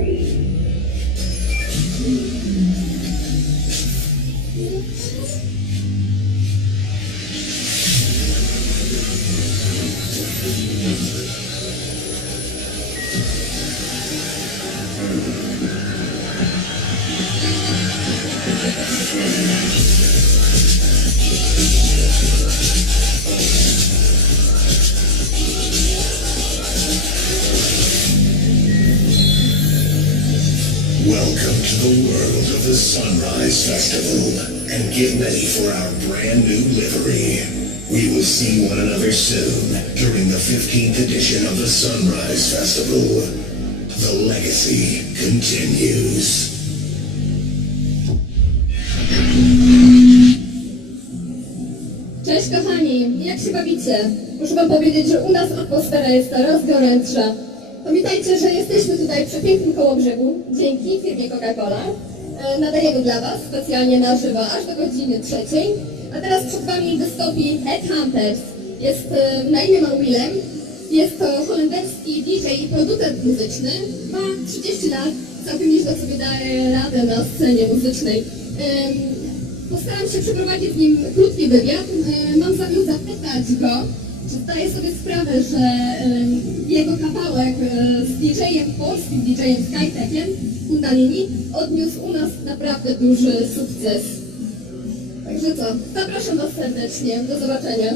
Welcome to the world of the Sunrise Festival, and get ready for our brand new livery. We will see one another soon during the 15th edition of the Sunrise Festival. The legacy continues. Cześć kochani, jak się bawicie? Muszę wam powiedzieć, że u nas atmosfera jest coraz gorętsza. Pamiętajcie, że jesteśmy tutaj przy pięknym Kołobrzegu, dzięki firmie Coca-Cola. Nadajemy dla was specjalnie na żywo, aż do godziny 3. A teraz przed wami wystąpi Headhunterz. Jest na imię Willem. Jest to holenderski DJ i producent muzyczny. Ma 30 lat, całkiem nieźle sobie daje radę na scenie muzycznej. Postaram się przeprowadzić z nim krótki wywiad. Mam zamiar zapytać go, czy zdaje sobie sprawę, że jego kawałek z DJ-em, polskim DJ-em Skytechem, Kundalini, odniósł u nas naprawdę duży sukces. Także co, zapraszam was serdecznie, do zobaczenia.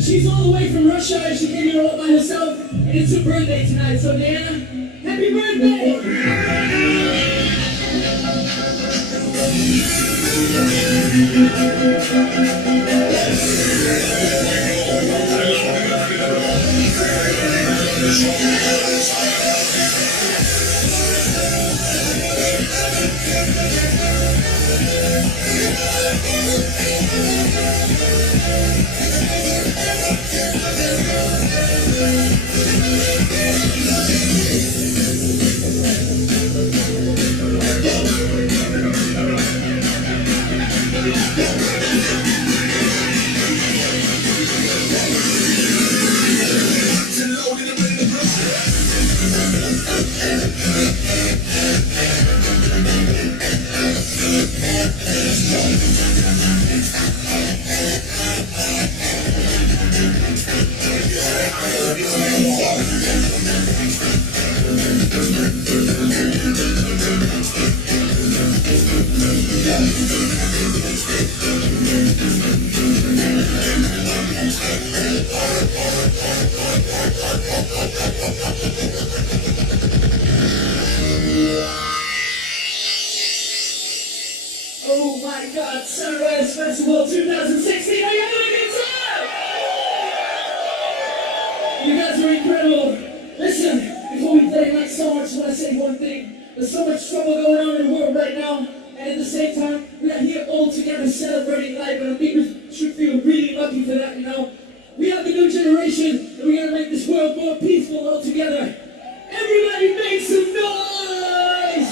She's all the way from Russia and she came here all by herself, and it's her birthday tonight, so Diana, happy birthday! Oh my God, Sunrise Festival 2016, are you having a good time? You guys are incredible. Listen, before we play like so much, I want to say one thing. There's so much trouble going on in the world right now, and at the same time, we are here all together celebrating life, and I think we should feel really lucky for that, you know? We are the new generation, and we're going to make this world more peaceful all together. Everybody make some noise!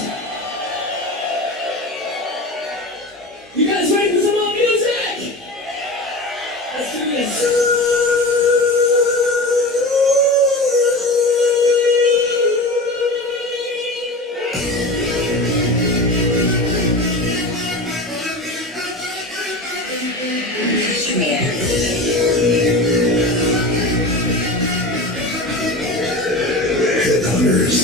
You guys ready for some more music? Let's do this. Headhunterz.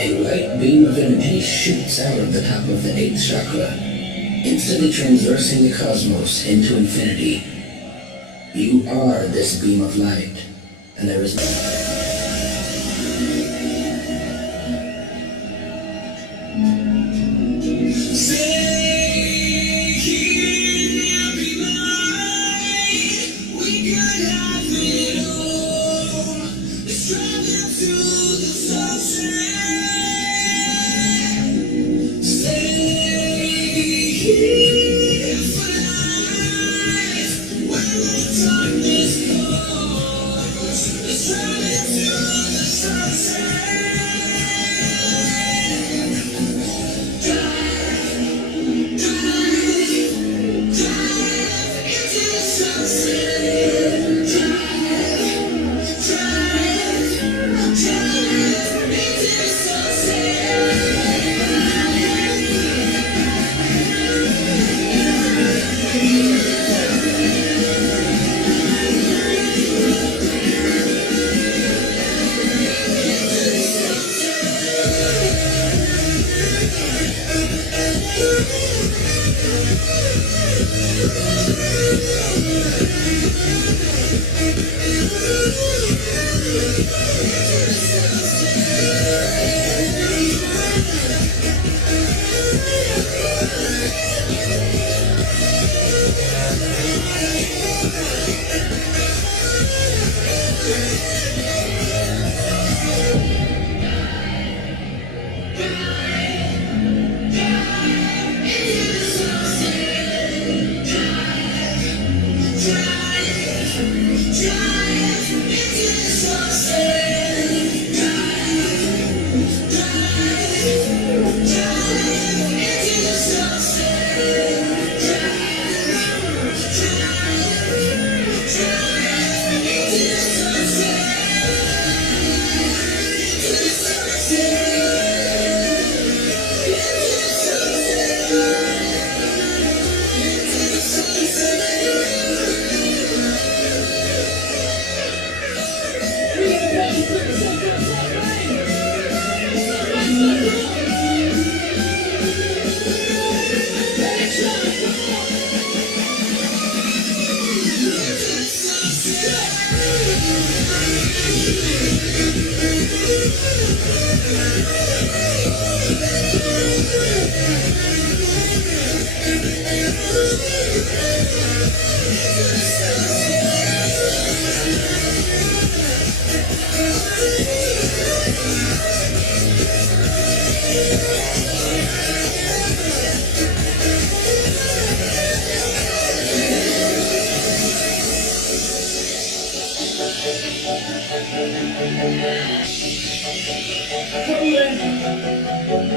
A light beam of energy shoots out of the top of the 8th chakra, instantly traversing the cosmos into infinity. You are this beam of light, and there is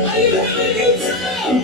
Are you having a good time?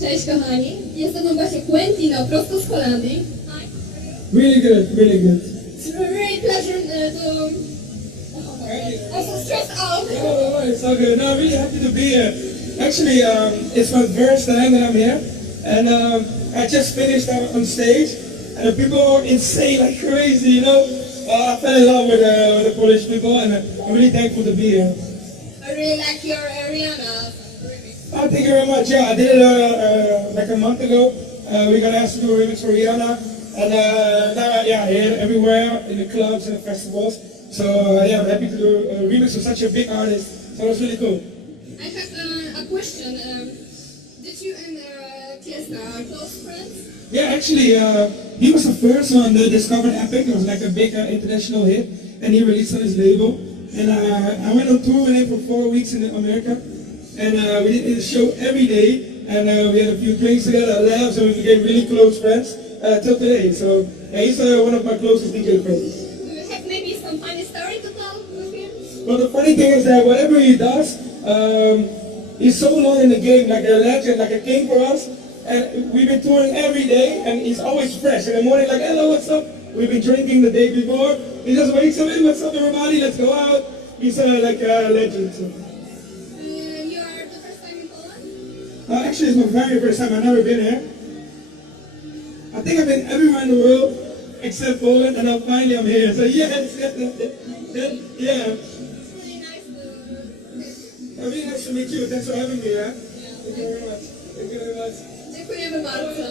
Cześć kochani, jest ze mną właśnie Quentino, prosto z Holandii. Really good, really good. It's a really pleasure to... I'm so stressed out. Oh, it's so good. No, I'm really happy to be here. Actually, it's my first time that I'm here, and I just finished on stage, and the people are insane like crazy, you know. I fell in love with the Polish people, and I'm really thankful to be here. I really like your Rihanna. Oh, thank you very much. Yeah, I did it like a month ago. We got asked to do a remix for Rihanna, and now, yeah, I hear it everywhere in the clubs and the festivals. So yeah, I'm happy to do a remix of such a big artist. So that's really cool. I have a question. Did you and Tiesta are close friends? Yeah, actually, he was the first one that discovered Epic. It was like a big international hit, and he released on his label. And I went on tour with him for 4 weeks in America, and we did a show every day. and we had a few drinks together, laughs, and we became really close friends till today. So he's one of my closest DJ friends. Do you have maybe some funny story to tell with him? Well, the funny thing is that whatever he does, he's so long in the game, like a legend, like a king for us. And we've been touring every day, and he's always fresh. In the morning, like, hello, what's up? We've been drinking the day before. He just wakes up, hey, what's up, everybody? Let's go out. He's like a legend. So. You are the first time in Poland? Actually, it's my very first time. I've never been here. I think I've been everywhere in the world except Poland, and now finally I'm here. So yes, yeah. It's really nice to... Really nice to meet you. Thanks for having me. Yeah? Thank you very much. Thank you very much. Dziękujemy bardzo.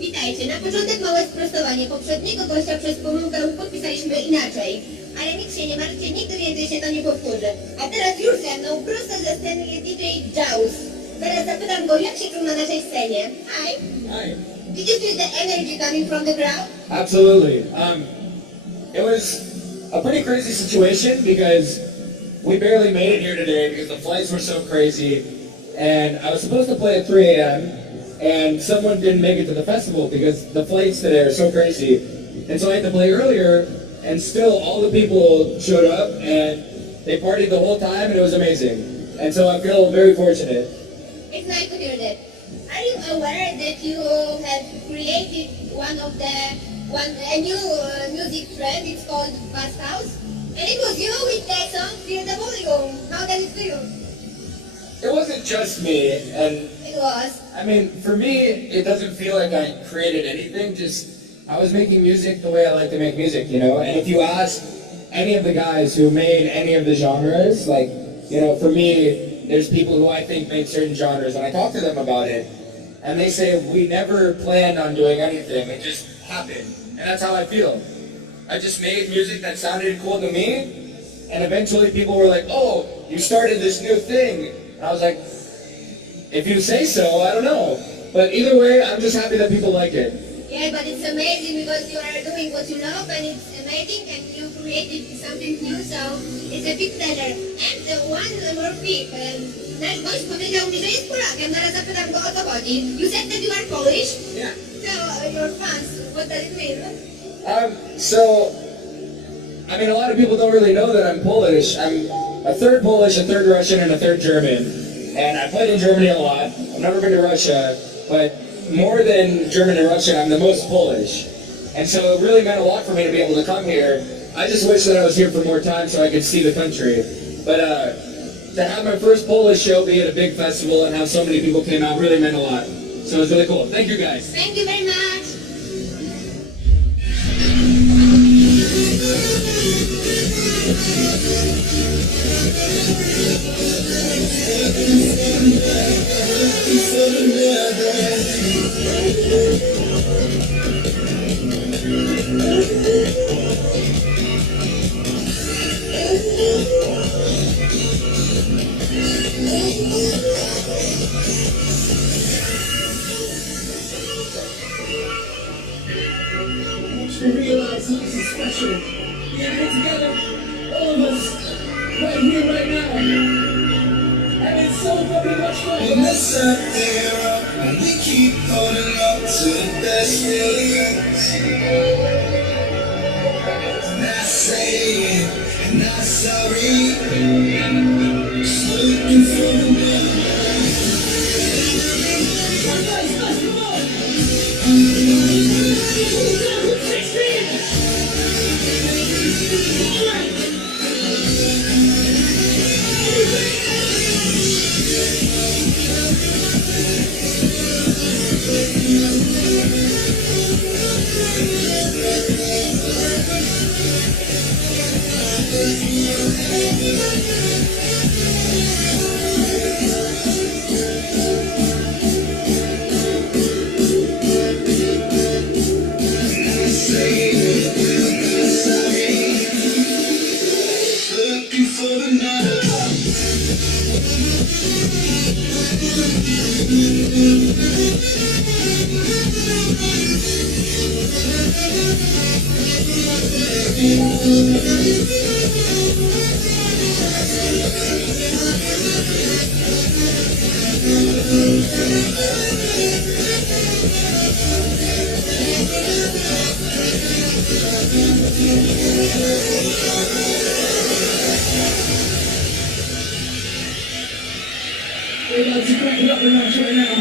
Witajcie, na początek małe sprostowanie. Poprzedniego gościa przez pomyłkę podpisaliśmy inaczej. Ale nic się nie martwcie, nigdy więcej się to nie powtórzy. A teraz już ze mną prosto ze sceny jest DJ Jaws. Zaraz zapytam go, jak się czuł na naszej scenie. Hi. Hi. Did you feel the energy coming from the crowd? Absolutely. It was a pretty crazy situation because we barely made it here today because the flights were so crazy. And I was supposed to play at 3 a.m. and someone didn't make it to the festival because the flights today are so crazy. And so I had to play earlier, and still all the people showed up and they partied the whole time and it was amazing. And so I feel very fortunate. It's nice to hear that. Are you aware that you have created a new music trend? It's called Fast House, and it was you with that song Feel the Polygon. How does it feel? It wasn't just me, and It was. I mean, for me, it doesn't feel like I created anything, just I was making music the way I like to make music, you know? And if you ask any of the guys who made any of the genres, like, you know, for me, there's people who I think made certain genres, and I talk to them about it, and they say, we never planned on doing anything, it just happened. And that's how I feel. I just made music that sounded cool to me, and eventually people were like, oh, you started this new thing. And I was like, if you say so, I don't know. But either way, I'm just happy that people like it. Yeah, but it's amazing because you are doing what you love, and it's amazing, and you created something new, so it's a big pleasure. And one more thing, nasz gość powiedział mi, że jest Polakiem, zaraz zapytam go o co chodzi. You said that you are Polish? Yeah. So, your fans, what does it mean? I mean, a lot of people don't really know that I'm Polish. I'm a third Polish, a third Russian, and a third German. And I played in Germany a lot. I've never been to Russia, but more than German and Russian, I'm the most Polish. And so it really meant a lot for me to be able to come here. I just wish that I was here for more time so I could see the country. But to have my first Polish show be at a big festival and have so many people came out really meant a lot. So it was really cool. Thank you guys. Thank you very much. To realize this is special. We are here together, all of us, right here, right now. And it's so fucking much fun. In the sun, they're up, and we keep holding up to the best feelings. Not saying, and not sorry. Just looking for the one. Guys, come on! Looking for the night. We're about to crank it up a notch right now.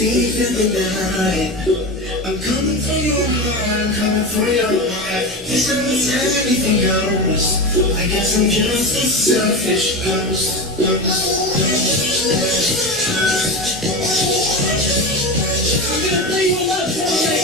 Thief in the night, I'm coming for your heart, I'm coming for your heart. This time anything goes. I guess I'm just a selfish ghost. I'm gonna play you a love song right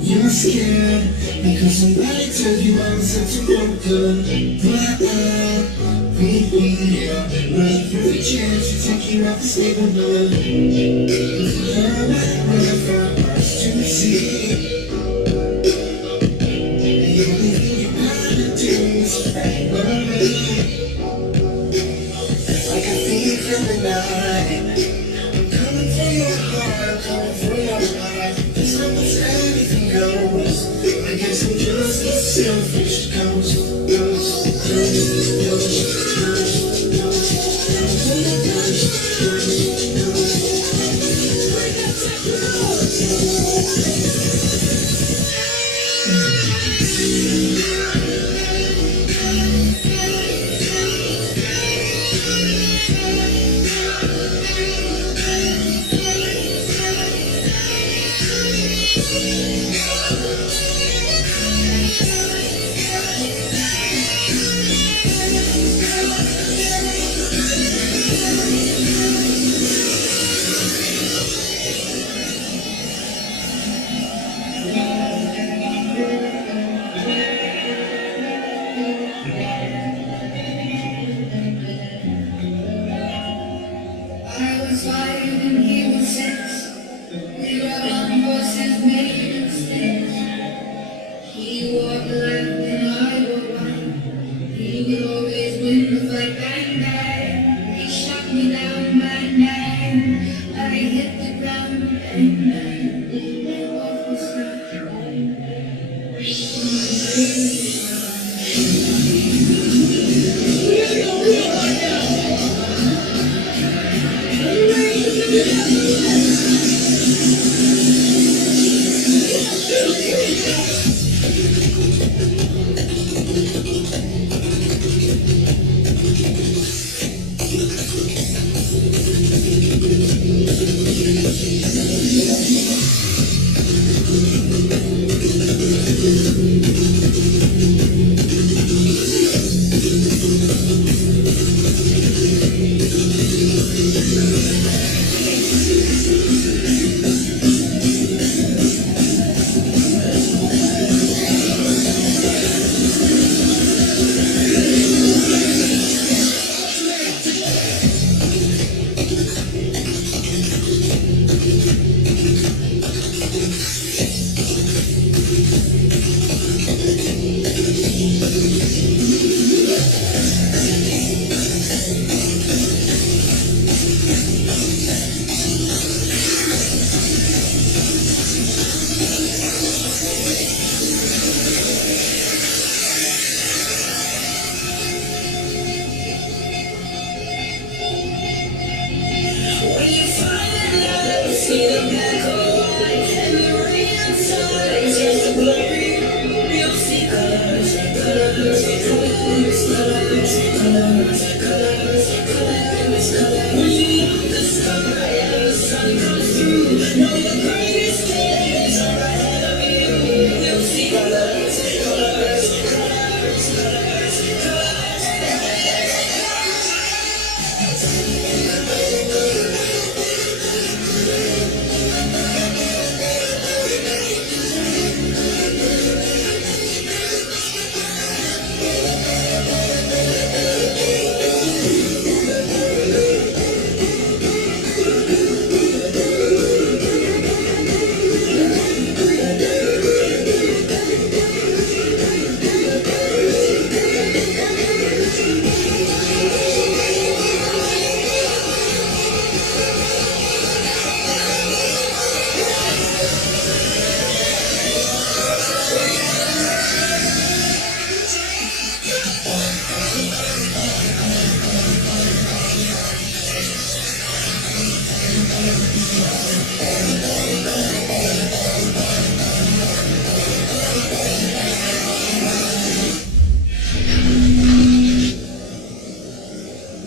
You're scared because somebody told you I was such a broken. But I'll be here, waiting for a chance to take you off the stable bed. I'm running for us to see. The only thing you wanna do is fight for me. Like a thief in the night, I'm coming for your heart, I'm coming for your heart. There's no much anything goes. I guess I'm just a selfish ghost.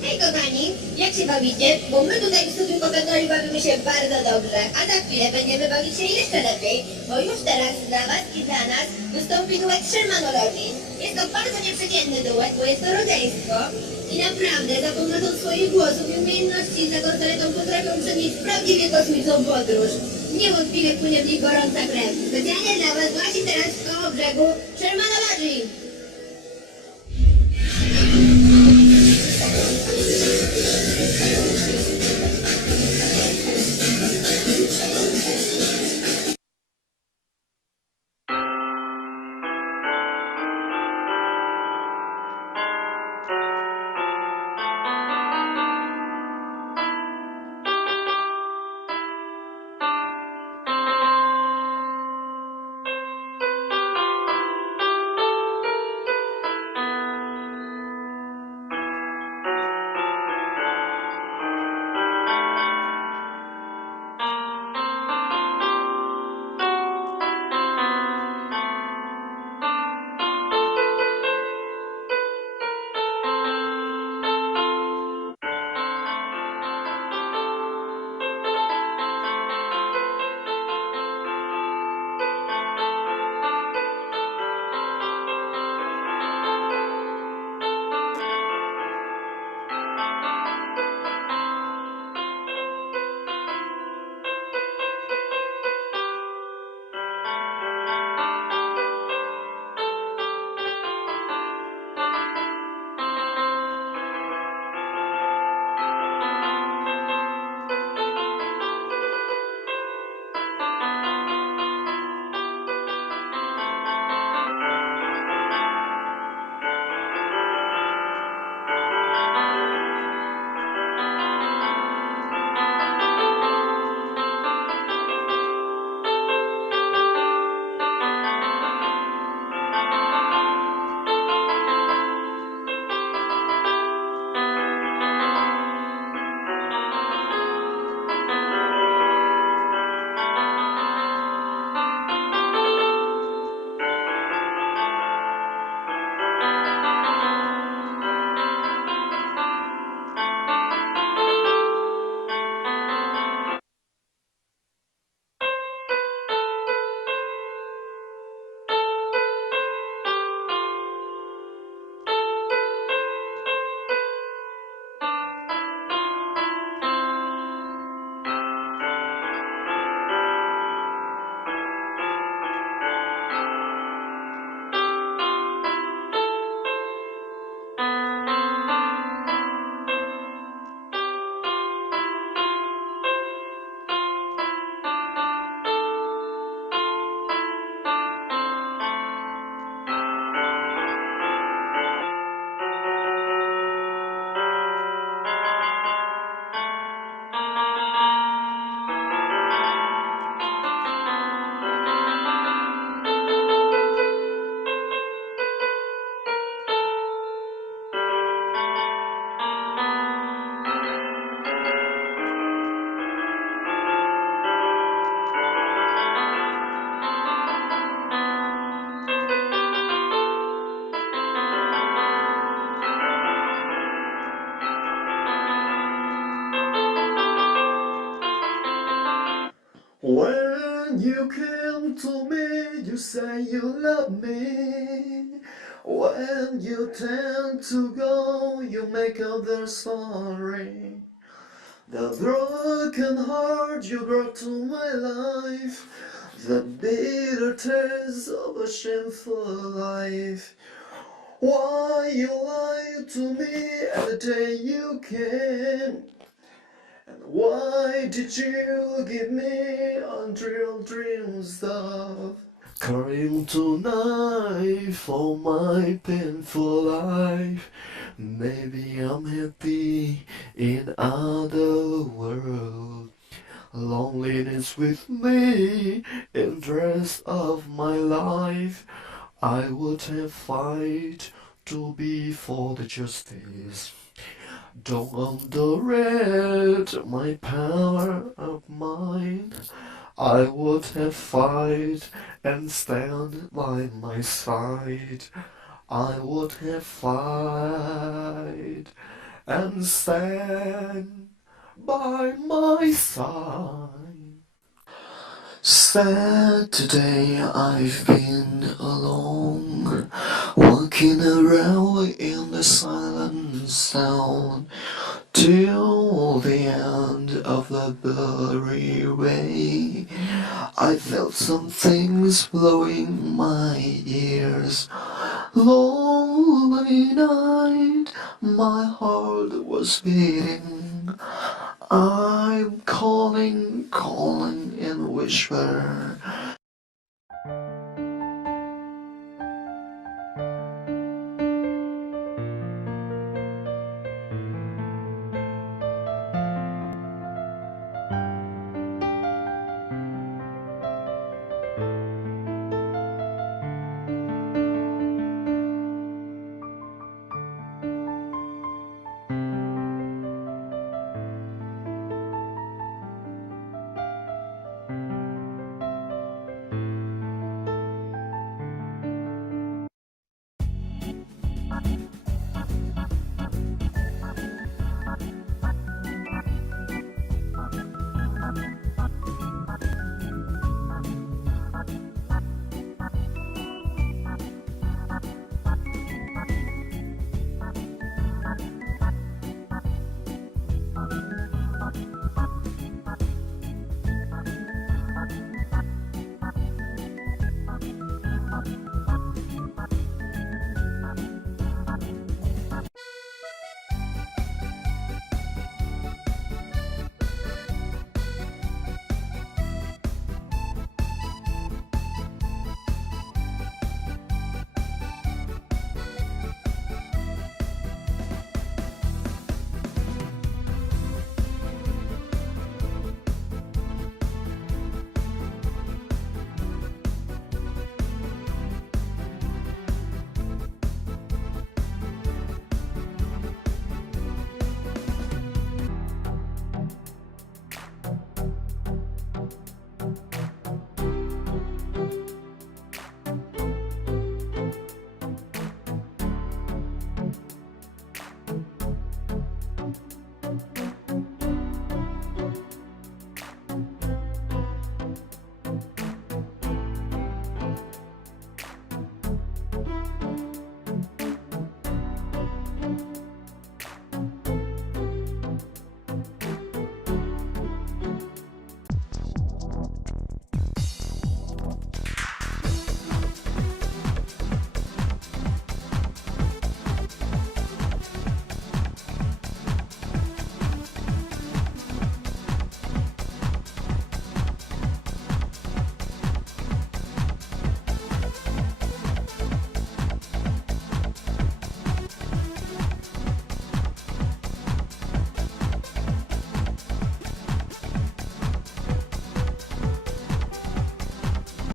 Hej kochani, jak się bawicie? Bo my tutaj w studiu Coca-Coli bawimy się bardzo dobrze, a za chwilę będziemy bawić się jeszcze lepiej, bo już teraz dla was i dla nas wystąpi duet Shermanology. Jest to bardzo nieprzeciętny duet, bo jest to rodzeństwo i naprawdę za pomocą swoich głosów i umiejętności za konsoletą potrafią przenieść prawdziwie kosmiczną podróż. Niewątpliwie płynie w nich gorąca krew. Specjalnie dla was właśnie teraz koło brzegu Shermanology. When you came to me, you say you love me. When you tend to go, you make up their story. The broken heart you brought to my life, the bitter taste of a shameful life. Why you lied to me at the day you came? And why did you give me unreal dreams of crying tonight for my painful life? Maybe I'm happy in other world. Loneliness with me in the rest of my life. I would have fight to be for the justice. Don't underrate my power of mind. I would have fight and stand by my side. I would have fight and stand by my side. Sad today I've been alone, walking around in the silent sound, till the end of the blurry way. I felt some things blowing my ears. Lonely night, my heart was beating. I'm calling in whisper.